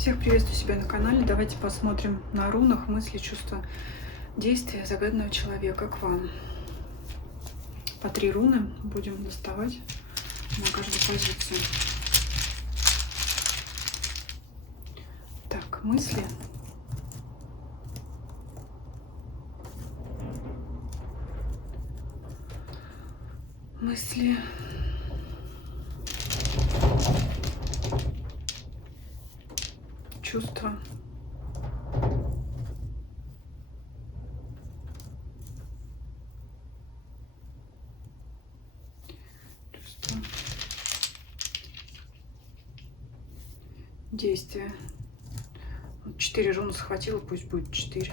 Всех приветствую себя на канале. Давайте посмотрим на рунах мысли, чувства, действия загаданного человека к вам. По 3 руны будем доставать на каждую позицию. Так, мысли. Мысли. Чувства. Чувства. Действия. 4 руны схватила, пусть будет 4.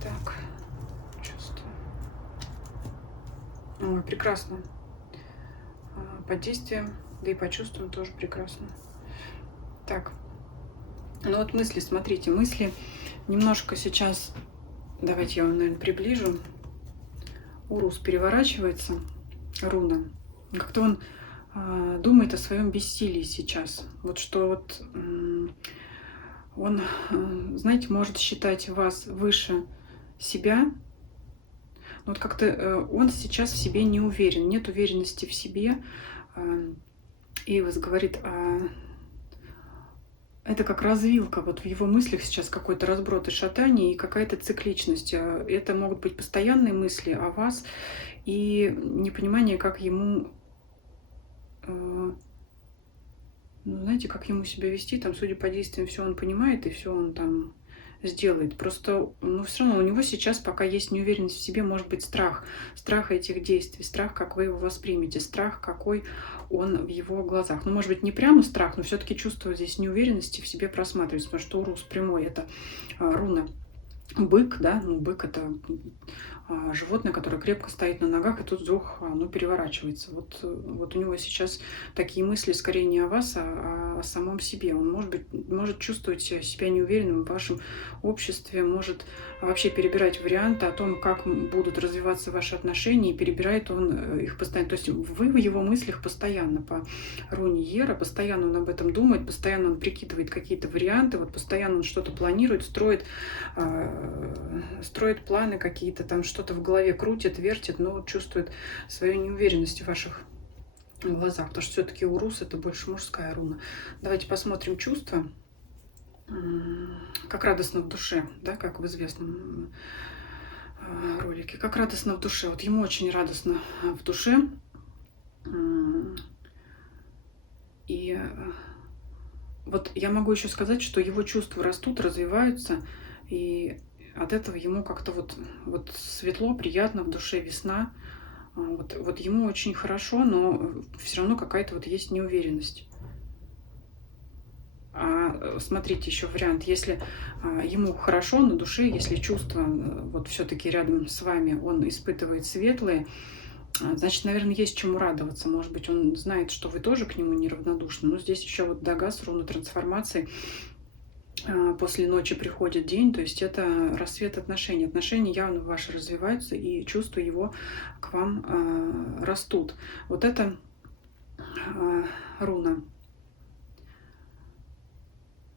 Так, чувства. Ой, прекрасно. По действиям, да и по чувствам тоже прекрасно. Так, ну вот мысли, смотрите, мысли немножко сейчас, давайте я вам, наверное, приближу. Урус переворачивается, руна. Как-то он думает о своем бессилии сейчас. Вот что вот он, знаете, может считать вас выше себя. Вот как-то он сейчас в себе не уверен, нет уверенности в себе. И вот говорит, это как развилка. Вот в его мыслях сейчас какой-то разброд и шатание, и какая-то цикличность. Это могут быть постоянные мысли о вас и непонимание, как ему, ну, знаете, как ему себя вести. Там, судя по действиям, все он понимает и все он там сделает. Просто, ну, все равно у него сейчас пока есть неуверенность в себе, может быть, страх. Страх этих действий, страх, как вы его воспримете, страх, какой он в его глазах. Ну, может быть, не прямо страх, но все-таки чувство здесь неуверенности в себе просматривается, потому что Урус прямой — это руна бык, да, ну, бык — это животное, которое крепко стоит на ногах, и тут вдруг оно переворачивается. Вот у него сейчас такие мысли скорее не о вас, а о самом себе. Он, может чувствовать себя неуверенным в вашем обществе, может вообще перебирать варианты о том, как будут развиваться ваши отношения, и перебирает он их постоянно. То есть вы в его мыслях постоянно по руне Ера, постоянно он об этом думает, постоянно он прикидывает какие-то варианты, вот постоянно он что-то планирует, строит планы какие-то, там что-то в голове крутит, вертит, но чувствует свою неуверенность в ваших глазах, потому что все-таки Урус — это больше мужская руна. Давайте посмотрим чувства. Как радостно в душе, да, как в известном ролике. Как радостно в душе. Вот ему очень радостно в душе. И вот я могу еще сказать, что его чувства растут, развиваются, и от этого ему как-то вот светло, приятно в душе, весна. Вот ему очень хорошо, но все равно какая-то вот есть неуверенность. Смотрите, еще вариант, если ему хорошо на душе, если чувства вот все-таки рядом с вами он испытывает светлые, значит, наверное, есть чему радоваться. Может быть, он знает, что вы тоже к нему неравнодушны. Но здесь еще вот Дагас, руна трансформации. После ночи приходит день, то есть это рассвет отношений. Отношения явно ваши развиваются, и чувства его к вам растут. Вот эта руна,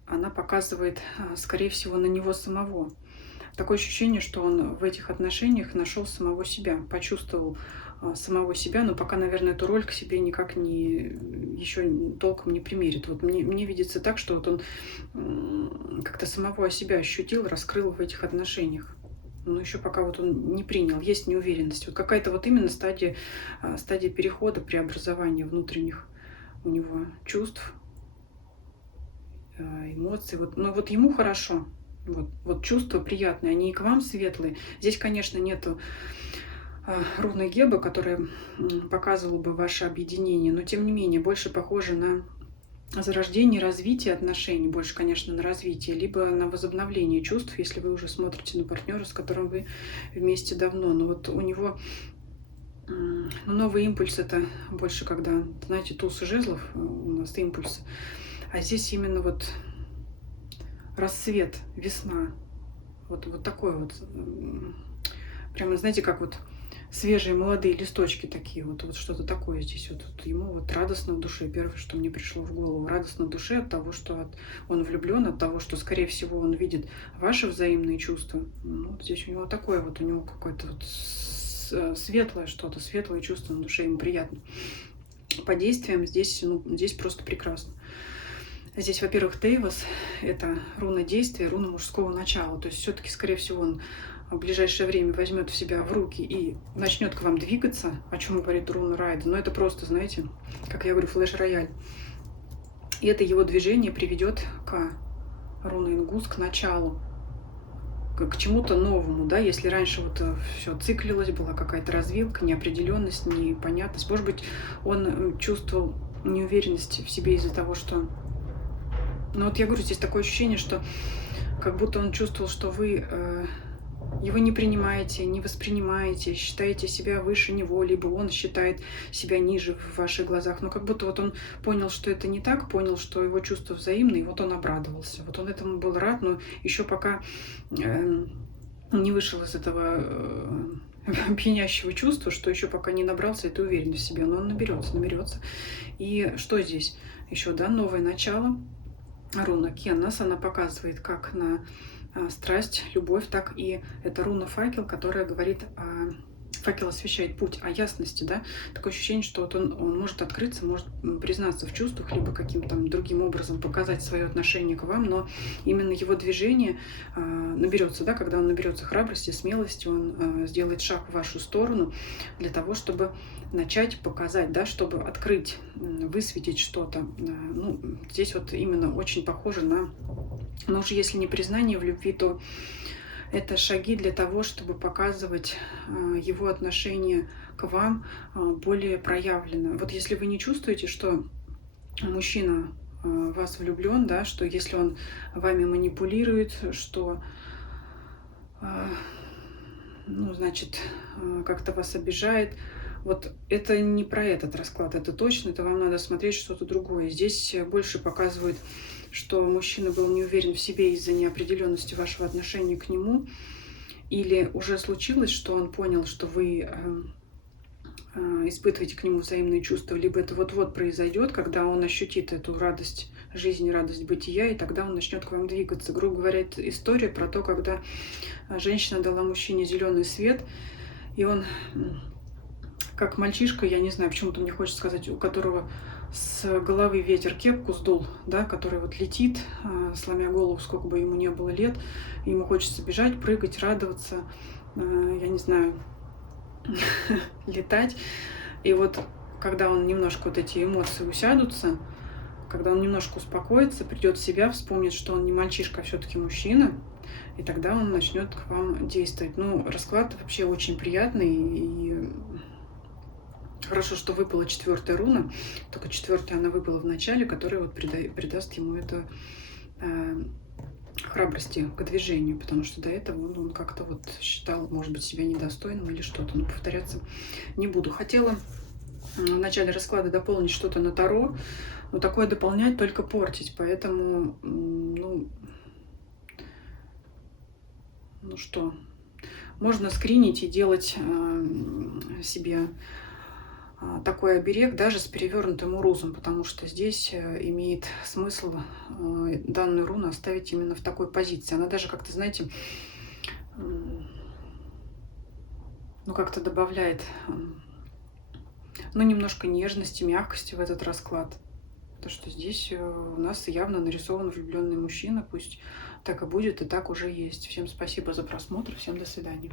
она показывает, скорее всего, на него самого. Такое ощущение, что он в этих отношениях нашел самого себя, почувствовал самого себя, но пока, наверное, эту роль к себе никак еще толком не примерит. Вот мне видится так, что вот он как-то самого себя ощутил, раскрыл в этих отношениях. Но еще пока вот он не принял, есть неуверенность. Вот какая-то вот именно стадия перехода, преобразования внутренних у него чувств, эмоций. Но вот ему хорошо. Вот чувства приятные, они и к вам светлые. Здесь, конечно, нету руны Геба, которая показывала бы ваше объединение, но тем не менее больше похоже на зарождение, развитие отношений, больше, конечно, на развитие, либо на возобновление чувств, если вы уже смотрите на партнера, с которым вы вместе давно. Но вот у него новый импульс — это больше, когда, знаете, туз жезлов у нас импульс, а здесь именно вот рассвет, весна. Вот такой вот. Прямо, знаете, как вот свежие молодые листочки такие, вот что-то такое здесь. Вот ему вот радостно в душе. Первое, что мне пришло в голову, радостно в душе от того, что он влюблен, от того, что, скорее всего, он видит ваши взаимные чувства. Ну, вот здесь у него такое вот, у него какое-то вот светлое что-то, светлое чувство на душе, ему приятно. По действиям здесь, ну, здесь просто прекрасно. Здесь, во-первых, Дейвас — это руна действия, руна мужского начала. То есть все-таки, скорее всего, он в ближайшее время возьмет в себя в руки и начнет к вам двигаться, о чем говорит руна Райда. Но это просто, знаете, как я говорю, флеш-рояль. И это его движение приведет к руне Ингус, к началу, к чему-то новому, да, если раньше вот все циклилось, была какая-то развилка, неопределенность, непонятность. Может быть, он чувствовал неуверенность в себе из-за того, что... Ну вот я говорю, здесь такое ощущение, что как будто он чувствовал, что вы его не принимаете, не воспринимаете, считаете себя выше него, либо он считает себя ниже в ваших глазах. Но как будто вот он понял, что это не так, понял, что его чувства взаимные, и вот он обрадовался. Вот он этому был рад, но еще пока не вышел из этого пьянящего чувства, что еще пока не набрался этой уверенности в себе. Но он наберется. И что здесь еще, да, новое начало. Руна Кеннас, она показывает как на страсть, любовь, так и это руна факел, которая говорит о... Факел освещает путь о ясности, да, такое ощущение, что вот он может открыться, может признаться в чувствах, либо каким-то другим образом показать свое отношение к вам, но именно его движение наберется, да, когда он наберется храбрости, смелости, он сделает шаг в вашу сторону для того, чтобы начать показать, да, чтобы открыть, высветить что-то. Ну, здесь вот именно очень похоже на, но уже если не признание в любви, то это шаги для того, чтобы показывать его отношение к вам более проявленно. Вот если вы не чувствуете, что мужчина в вас влюблен, да, что если он вами манипулирует, что, ну, значит, как-то вас обижает, вот это не про этот расклад, это точно, это вам надо смотреть что-то другое. Здесь больше показывает, что мужчина был не уверен в себе из-за неопределенности вашего отношения к нему, или уже случилось, что он понял, что вы испытываете к нему взаимные чувства, либо это вот-вот произойдет, когда он ощутит эту радость жизни, радость бытия, и тогда он начнет к вам двигаться. Грубо говоря, это история про то, когда женщина дала мужчине зеленый свет, и он, как мальчишка, я не знаю, почему-то мне хочется сказать, у которого с головы ветер кепку сдул, да, который вот летит, сломя голову, сколько бы ему не было лет, ему хочется бежать, прыгать, радоваться, я не знаю, летать. И вот когда он немножко, вот эти эмоции усядутся, когда он немножко успокоится, придет в себя, вспомнит, что он не мальчишка, а все-таки мужчина, и тогда он начнет к вам действовать. Ну, расклад вообще очень приятный, и хорошо, что выпала 4-я руна, только 4-я она выпала в начале, которая вот придаст ему это храбрости к движению, потому что до этого он как-то вот считал, может быть, себя недостойным или что-то, но повторяться не буду. Хотела в начале расклада дополнить что-то на Таро, но такое дополнять только портить, поэтому, ну что, можно скринить и делать себе такой оберег даже с перевернутым урузом, потому что здесь имеет смысл данную руну оставить именно в такой позиции. Она даже как-то, знаете, ну как-то добавляет, ну, немножко нежности, мягкости в этот расклад. То, что здесь у нас явно нарисован влюбленный мужчина, пусть так и будет, и так уже есть. Всем спасибо за просмотр, всем до свидания.